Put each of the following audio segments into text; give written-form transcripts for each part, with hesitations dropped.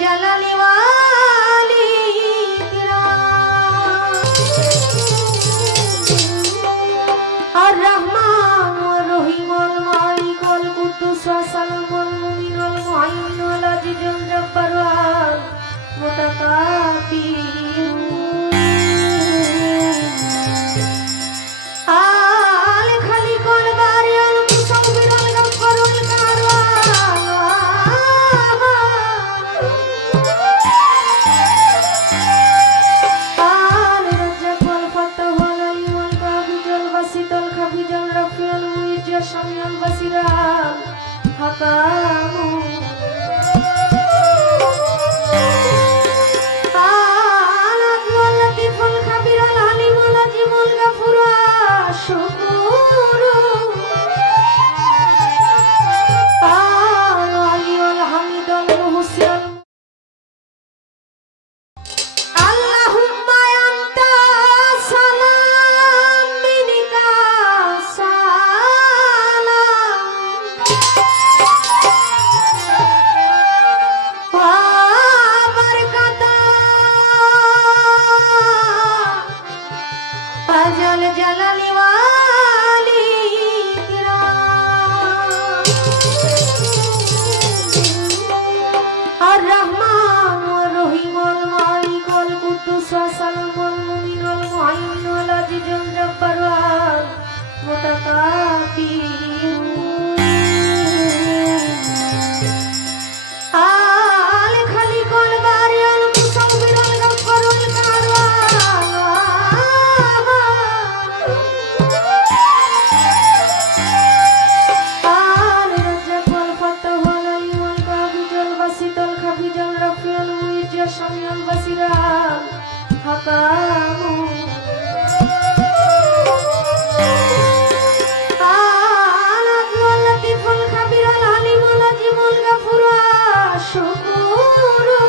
জালালি ওয়ালি কিরাম আর রহমান ওয়া রহিম ওয়াল মালিক ওয়াল কুদ্দুস ওয়া সালাম ওয়াল মুমিন ওয়াল মুহাইমিন ওয়াল আজিজুল জব্বার ওয়াল মুতাকাব্বির আল খালিকুল বারিউল মুসাব্বিরুল গফফারুল কারওয়ান আল রাজ্জাক ওয়াল ফাত্তাহ ওয়াল আলিম ওয়াল কাবিজুল বাসিতুল খাবিজুল রাফিউল মুইজ্জা শামিউল বাসিরাল হাকামু আল আদলুল লতিফুল খাবিরুল আলিমুল আজিমুল গফুর শুকুরু আল আলিউল হামিদুল মুহসিন আল্লাহুম্মা আনতা সালাম মিনকা সালাম ওয়া বারাকাতা আজাল জালালি ওয়ালি কিরাম আর রহমান ওয়া রহিম ওয়াল মালিক ওয়াল কুদ্দুস ওয়া সালাম ওয়াল মুমিন ওয়াল মুহাইমিন ওয়াল আজিজুল জব্বার ওয়াল মুতাকাব্বির আল খালিকুল বারিউল মুসাব্বিরুল গফফারুল কারওয়ান আল রাজ্জাক ওয়াল ফাত্তাহ ওয়াল আলিম ওয়াল কাবিজুল বাসিতুল খাবিজুল রাফিউল মুইজ্জা শামিউল বাসিরাল হাকামু আল আদলুল লতিফুল খাবিরুল আলিমুল আজিমুল গফুর শুকুরু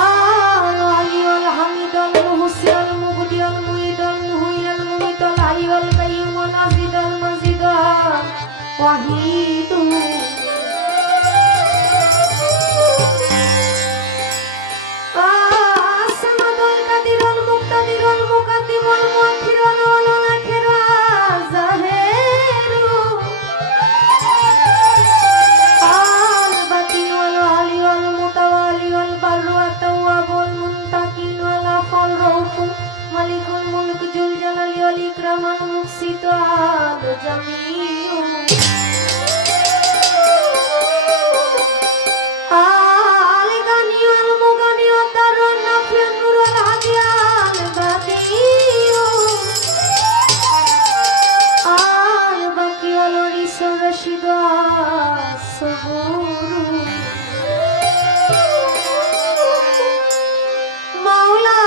আল আলিউল Hamidul মুহসিনুল মুবদিউল মুঈদুল মুহয়িল মুমীতুল হাইয়ুল কাইয়্যুমুল Azizul Majidul ওয়াহিদু as-samadul qadirul muqtadirul muqaddimul muakhirul awwalul akhirul zahiru al-batin wal wali wal mutawali wal barru wat tawwabul muntaqin wal afal raufu malikul mulk jul jalali wal ikram al muqsit al jamiu al gani wal mugani wad darun nafiun nurul hadiyal badiu al baqi wal risul rashidu as-saburu maula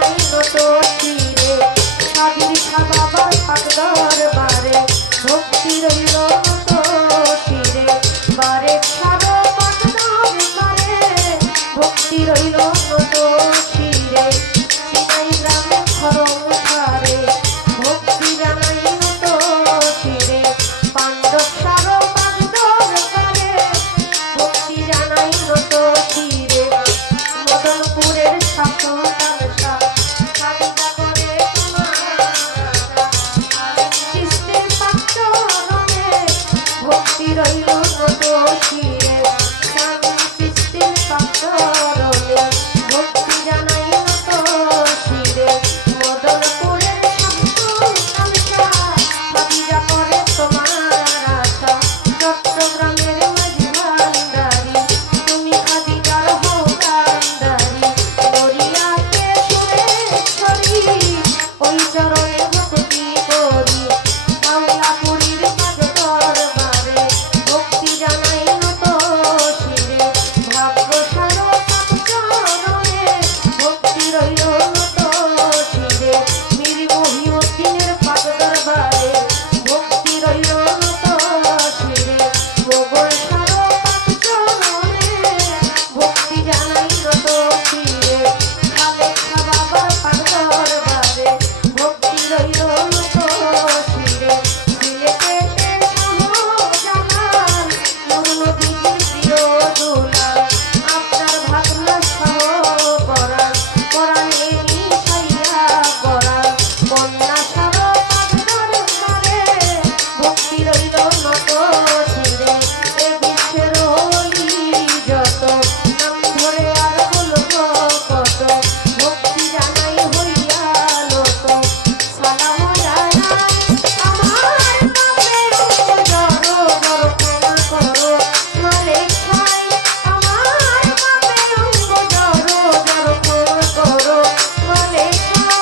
জানাই নত শিরে স্বাধীন বাবার পাক দরবারে ভক্তি রইল নত শিরে বারে সারো পাক দরবারে ভক্তি রইল নত শিরে সিনাই গ্রামে খরম ধারে ভক্তি জানাই নত শিরে পাণ্ডব সারো পাক দরবারে ভক্তি জানাই নত শিরে মদনপুরের শাসন তালসা সাবিতা করে সৃষ্টির পাত্রনে ভক্তি রইল নত শিরে সৃষ্টির পাত্রনে ভক্তি জানাই নত শিরে মদনপুরের শাসন তালসা সাবিতা করে তোমার আশা চট্টগ্রামের মাঝি ভান্ডারি তুমি খাদিজার হও কান্ডারি দরিয়াতে সুরেশ্বরী ওই চরণে ভক্তি করি বাংলাপুরীর পাদ দরবারে ভক্তি জানাই নত শিরে ভাগ্য সারো পাদ চরণে ভক্তি রইল নত শিরে মীর মহিউদ্দিনের পাদ দরবারে ভক্তি রইল নত শিরে গোগল সারো পাদ চরণে ভক্তি জানাই নত শিরে খালেক বাবার পাদ দরবারে ভক্তি রইল নত শিরে সিলেটেতে শাহজালাল নবীজির প্রিয় দুলাল আপনার ভাবনা সহ করান কোরআনে মিশাইয়া করান কন্যা সারো পাদ দরবারে ভক্তি রইল নত শিরে এ বিশ্বের ওলি যত নাম ধরে আর বলবো কত ভক্তি জানাই হইয়া নত সালাম জানাই আমার পাপে জড়ো জড়ো ক্ষমা করো মালিক ভাই আমার পাপে জড়ো জড়ো ক্ষমা করো মালিক মা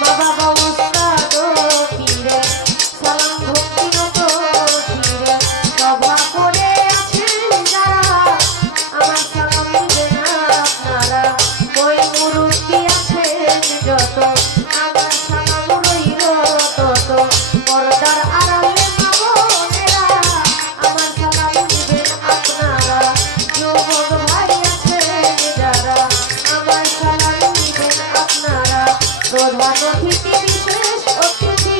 বাবা উস্তাদ পীরে সালাম ভক্তি নত শিরে সভা করে আছেন যারা আমার সালাম দিবেন আপনারা ওই মুরব্বি আছেন যত আমার সালাম রইল তত পর্দার আড়ালে মা বোনেরা আমার সালাম দিবেন আপনারা যুবক ভাই আছেন যারা আমার সালাম দিবেন আপনারা প্রধান অতিথি বিশেষ অতিথি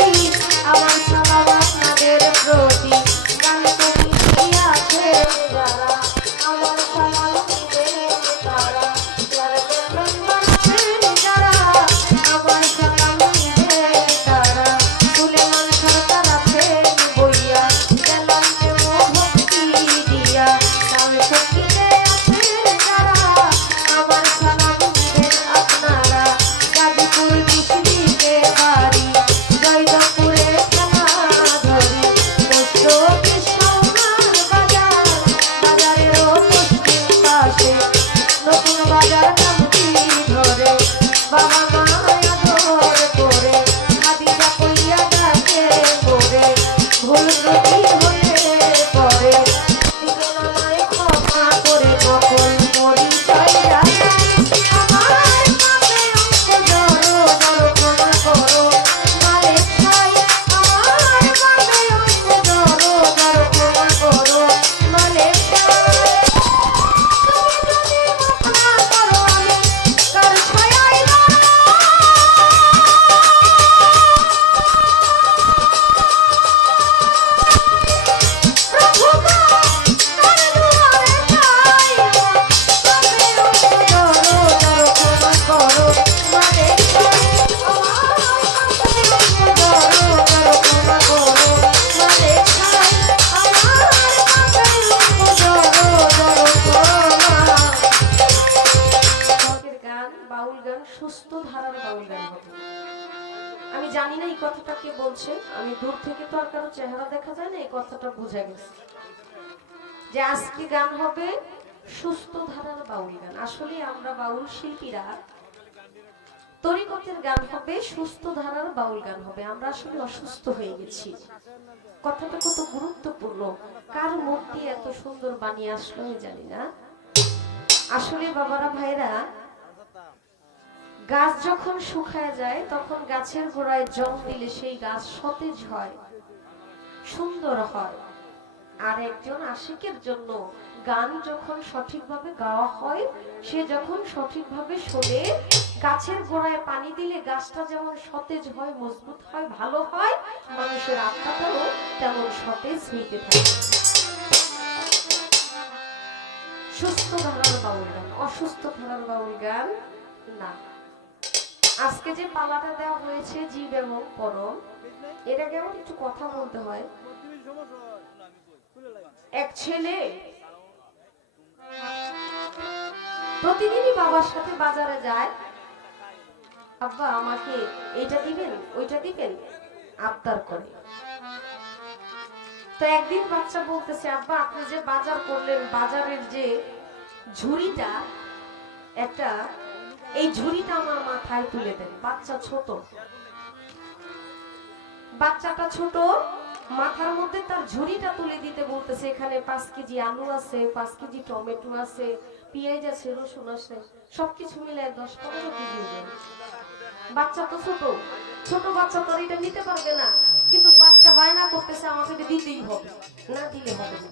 আমার সালাম আপনাদের প্রতি গান কমিটি আছে যারা আমার সালাম দিবেন তারা চেয়ারম্যান মেম্বার আছেন যারা আমার সালাম দিবেন তারা সুলেমান সরকার আছেন বইয়া তেলান্তে ভক্তি দিয়া তাল শক্তিতে আছেন যারা আমার সালাম দিবেন আপনারা গাজীপুর ডিস্ট্রিক্টে বাড়ি জয়দেবপুরে খেলা ধরি পোস্ট অফিস সোনার বাজার বাজারেরও পশ্চিম পাশে নতুন বাজার নামটি ধরে বাবা মায়া ধর করে খাদিজা কইয়া ডাকে করে ভুল ত্রুটি হলে পরে দিবেন আমায় ক্ষমা করে নকল পরিচয় রাখাই আমার পাপে জড়ো জড়ো ক্ষমা করো মালিক ভাই আমার পাপে জড়ো জড়ো ক্ষমা করো মালিক ভাই তুমি যদি মাফ না করো আমি কার ছায়ায় প্রভু কার দুয়ারে যাই পাপে জড়ো জড়ো ক্ষমা করো মালিক ভাই আমার পাপে জড়ো জড়ো ক্ষমা করো মালিক ভাই আমার পাপে জড়ো জড়ো ক্ষমা শখের গান বাউল গান সুস্থ ধারার বাউল গান হবে আমি জানি না এই কথাটা কে বলছে, আমি দূর থেকে তো আর কারো চেহারা দেখা যায় না, এই কথাটা বোঝা গেছে যে আজকে গান হবে সুস্থ ধারার বাউল গান। আসলে আমরা বাউল শিল্পীরা তরিকতের গান হবে, সুস্থ ধারার বাউল গান হবে। আমরা আসলে অসুস্থ হয়ে গেছি। কথাটা কত গুরুত্বপূর্ণ, কার মুখ দিয়ে এত সুন্দর বানিয়ে আসলো আমি জানি না। আসলে বাবারা ভাইরা, গাছ যখন শুকায় যায় তখন গাছের গোড়ায় জল দিলে সেই গাছ সতেজ হয়, সুন্দর হয়। আর একজন আশিকের জন্য গান যখন সঠিকভাবে গাওয়া হয়, সে যখন সঠিকভাবে শোনে, গাছের গোড়ায় পানি দিলে গাছটা যেমন সতেজ হয়, মজবুত হয়, ভালো হয়, মানুষের আত্মাটাও তেমন সতেজ হইতে থাকে। সুস্থ ধারার বাউল গান, অসুস্থ ধারার বাউল গান না। আজকে যে পালাটা দেওয়া হয়েছে জীব এবং পরম, এটা কেমন একটু কথা বলতে হয়। এক ছেলে প্রতিদিনই বাবার সাথে বাজারে যায়, আব্বা আমাকে এইটা দিবেন ওইটা দিবেন, আবদার করে। তো একদিন বাচ্চা বলতেছে, আব্বা আপনি যে বাজার করলেন, বাজারের যে ঝুড়িটা একটা, এই ঝুড়িটা আমার মাথায় তুলে দেন। বাচ্চা ছোট, বাচ্চাটা ছোট, মাথার মধ্যে তার ঝুড়িটা তুলে দিতে বলতেছে। এখানে 5 কেজি আলু আছে, 5 কেজি টমেটো আছে, পেঁয়াজ আছে, রসুন আছে, সবকিছু মিলে 10-15 কেজি ওজন। বাচ্চা তো ছোট, ছোট বাচ্চা তো এটা নিতে পারবে না, কিন্তু বাচ্চা বায়না করতেছে আমাকে এটা দিতেই হবে, না দিলে হবে না।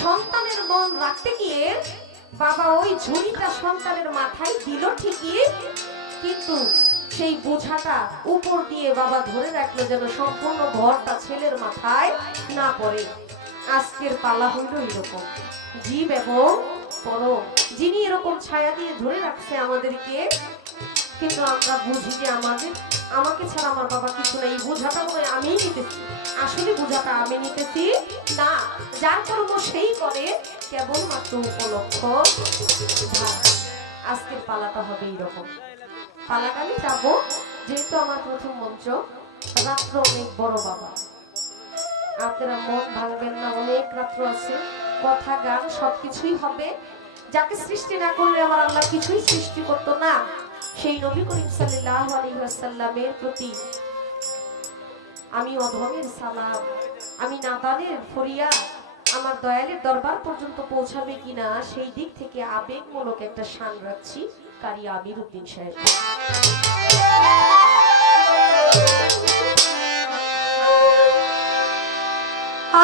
সন্তানের মন রাখতে গিয়ে বাবা ওই ঝুড়িটা সন্তানের মাথায় দিল ঠিকই, কিন্তু সেই বোঝাটা উপর দিয়ে বাবা ধরে রাখলো যেন সম্পূর্ণ ভরটা ছেলের মাথায় না পড়ে। আজকের পালা হইল এরকম, জীব এবং পরম, যিনি এরকম ছায়া দিয়ে ধরে রাখছে আমাদেরকে, কিন্তু আমরা বুঝি যে আমাকে ছাড়া আমার বাবা কিছু না, এই বোঝাটা মনে আমি নিতেছি। আসলে বোঝাটা আমি নিতেছি না, যার কর্ম সেই করে, কেবলমাত্র উপলক্ষ। আজকের পালাটা হবে এইরকম। পালাকালে যাবো, যেহেতু আমার প্রথম মঞ্চ, রাত্র অনেক বড় বাবা, আপনারা মন ভাঙবেন না, অনেক রাত্র আছে, কথা গান সবকিছুই হবে। যাকে সৃষ্টি না করলে আমার আল্লাহ কিছুই সৃষ্টি করতো না, সেই নবী করিম সাল্লাল্লাহু আলাইহি ওয়াসাল্লামের প্রতি আমি অধমের সালাম, আমি নাদানের ফরিয়াদ আমার দয়ালের দরবার পর্যন্ত পৌঁছাবে কিনা সেই দিক থেকে আবেগমূলক একটা শান রাখছি কারি আমির উদ্দিন সাহেব।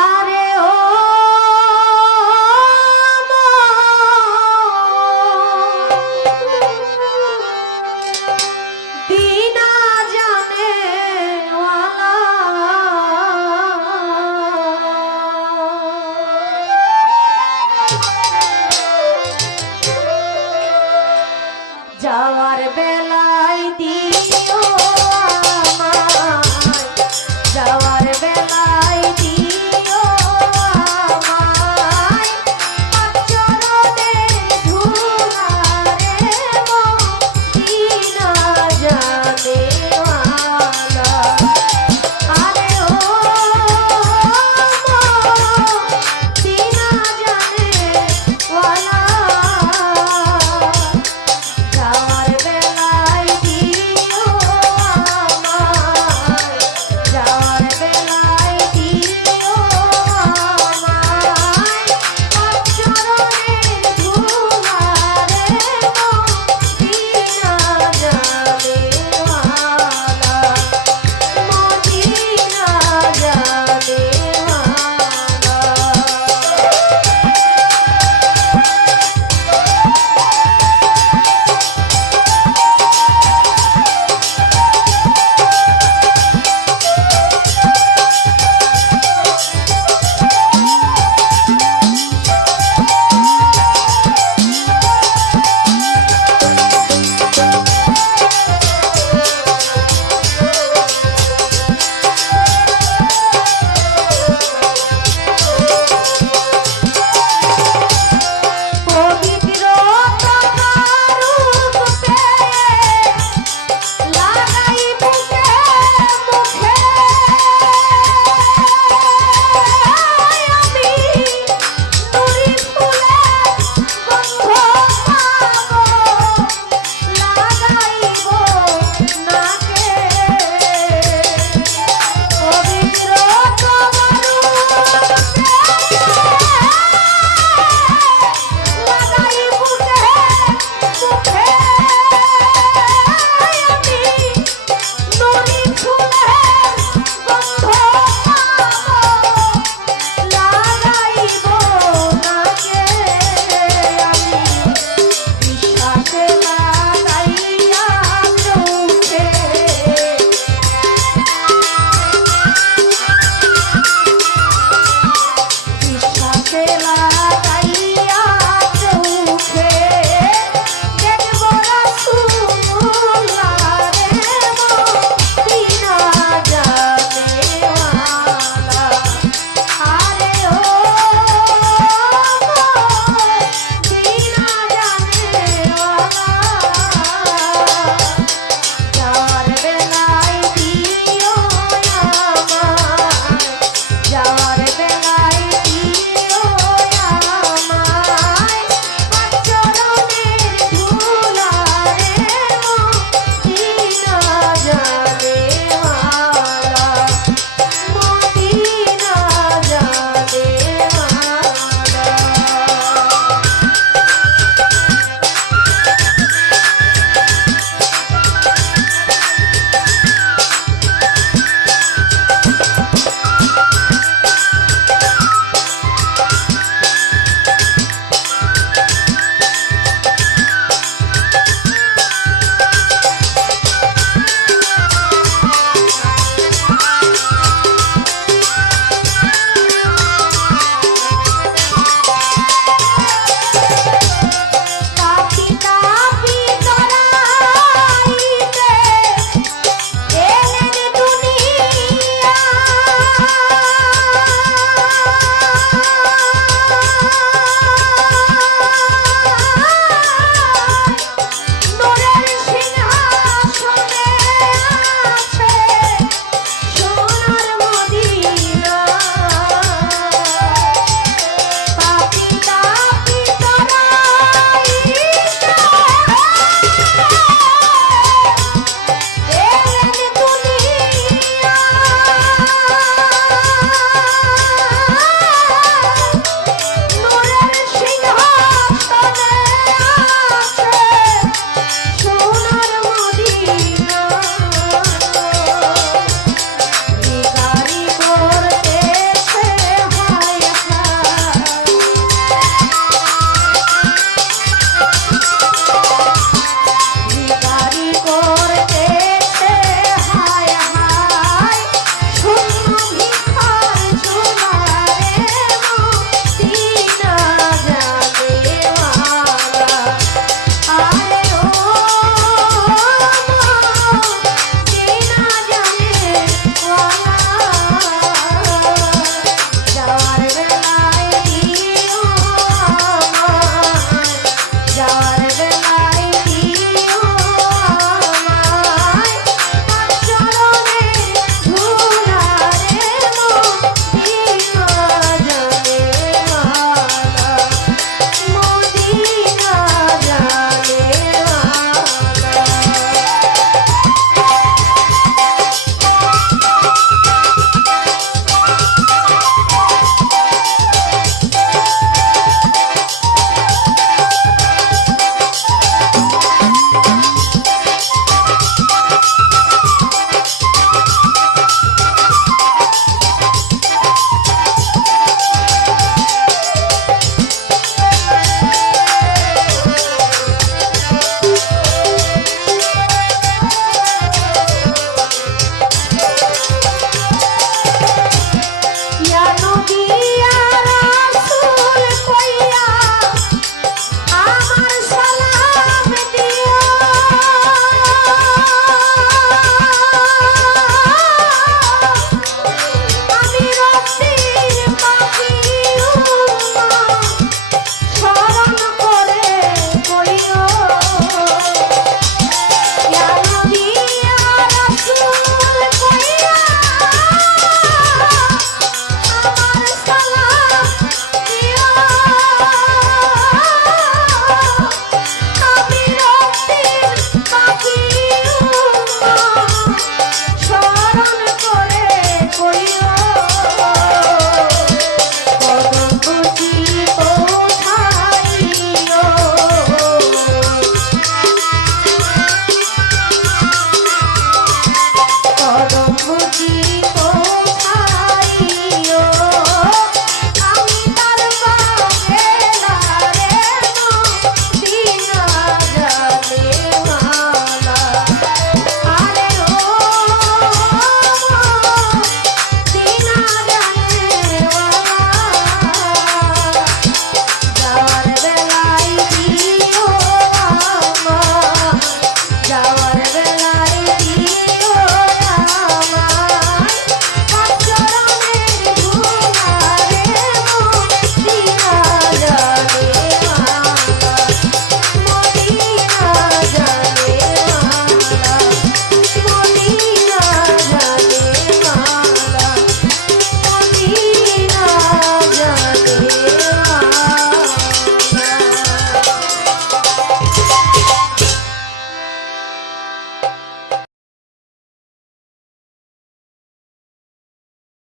আর